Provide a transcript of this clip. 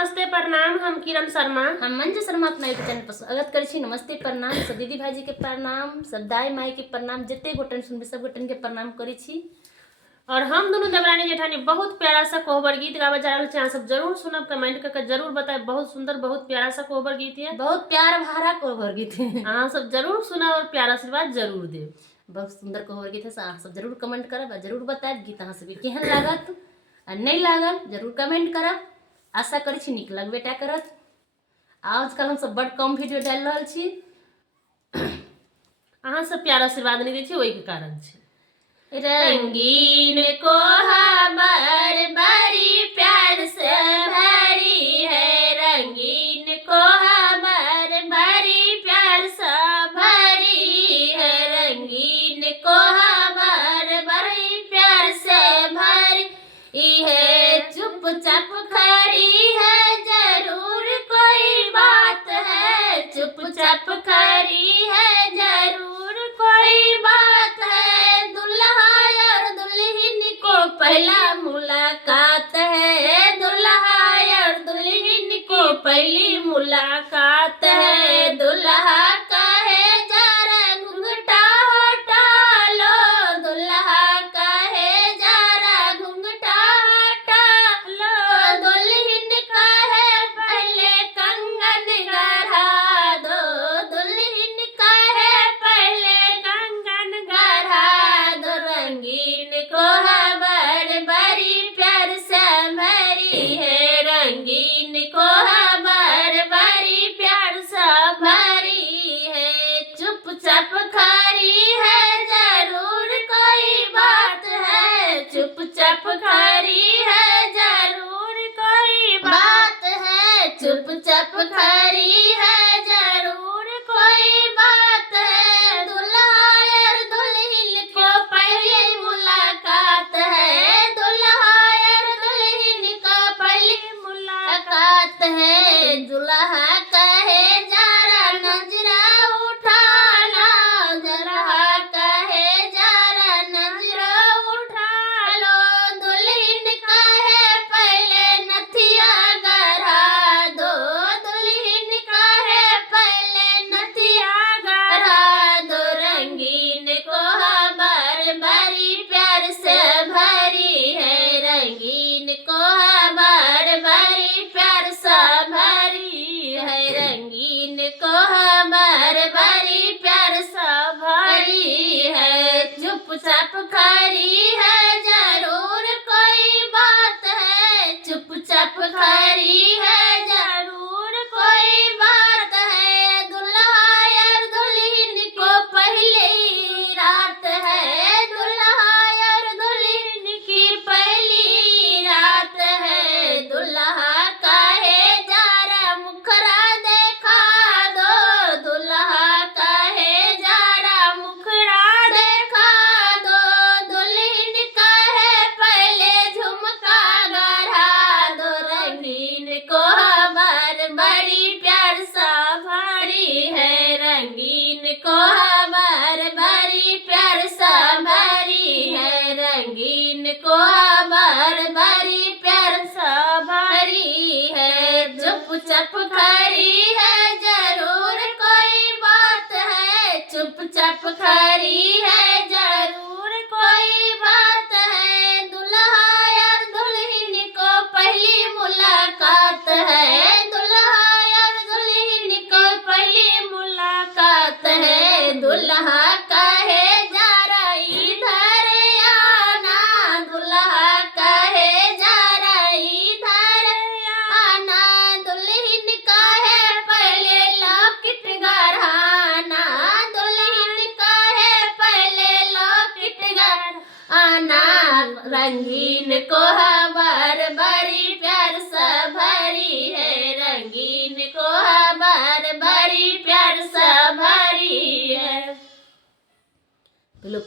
नमस्ते प्रणाम। हम किरण शर्मा, हम मंजू शर्मा अपना यूट्यूब चैनल पर स्वागत करै छी। नमस्ते प्रणाम सब दीदी भाई के प्रणाम, सब दाई माई के प्रणाम, जते गोटन सुनबे सब गोटन के प्रणाम करै छी। और हम दोनों देवरानी जेठानी बहुत प्यारा सा कोहबर गीत गावे जा रहल छी। अहाँ सब जरूर सुनब, कमेंट करके जरूर बताए। बहुत सुंदर बहुत प्यारा सा कोहबर गीत है, बहुत प्यार भरा कोहबर गीत है। अहाँ सब जरूर सुना और प्यारा आशीर्वाद जरूर देव। बहुत सुंदर कोहबर गीत है, अहाँ सब जरूर कमेंट करब, जरूर बताएब गीत अहाँ सब केहन लागत आ नहीं लागल जरूर कमेंट करब। आशा करै छी नीक लगबेटा करत। आजकल हम सब बड़ कम वीडियो डाल रहल छी, अहाँ सब प्यारा आशीर्वाद नहीं दै छी, ओही के कारण छै। रंगीन कोहबर बड़ी प्यार से भरी है, रंगीन कोहबर बड़ी प्यार से भरी है, रंगीन कोहबर बड़ी प्यार से भरी है। चुपचाप खड़ी है जरूर कोई बात है, चुपचाप खड़ी है जरूर कोई बात है। दुल्हा और दुल्हन को पहला मुलाकात है, दुल्हा और दुल्हन को पहली मुलाकात है। दुल्हा कहे जरा घुंघटा हटा लो, दुल्हा कहे जरा घुंघटा हटा लो, दुल्हन कहे पहले कंगन गढ़ा दो, दुल्हन कहे पहले कंगन गढ़ा दो। रंगीन कोहबर बड़ी प्यार से भरी है, रंगीन कोहबर बड़ी प्यार से भरी है। चुपचाप खड़ी है जरूर कोई बात है, चुपचाप खड़ी है जरूर कोई बात है, चुपचाप खड़ी है जरूर कोई बात है। दुल्हा और दुल्हन को पहली मुलाकात है, दुल्हा और दुल्हन को पहली मुलाकात है। दुल्हा कहे जरा नजरा उठाना, दुल्हा कहे जरा नजरा उठा लो, दुल्हन कहे पहले नथिया गढ़ा दो, दुल्हन कहे पहले नथिया गढ़ा दो। रंगीन कोहबर बड़ी प्यार से भरी है, रंगीन कोहबर बड़ी प्यार से भरी है, रंगीन कोहबर बड़ी प्यार से भरी है। चुपचाप खड़ी है जरूर कोई बात है, चुपचाप खड़ी है जरूर कोई बात है। दुल्हा और दुल्हन को पहली रात है, दुल्हा और दुल्हन की पहली रात है। दुल्हा कहे जरा मुखरा देखा दो, दुल्हा कहे जरा मुखरा देखा दो, दुल्हन कहे पहले झुमका गढ़ा दो। रंगीन कोहबर बड़ी प्यार से भरी है, रंगीन कोहबर बड़ी प्यार से भरी है, रंगीन कोहबर बड़ी प्यार से भरी है। चुपचाप खड़ी है जरूर कोई बात है, चुपचाप खड़ी है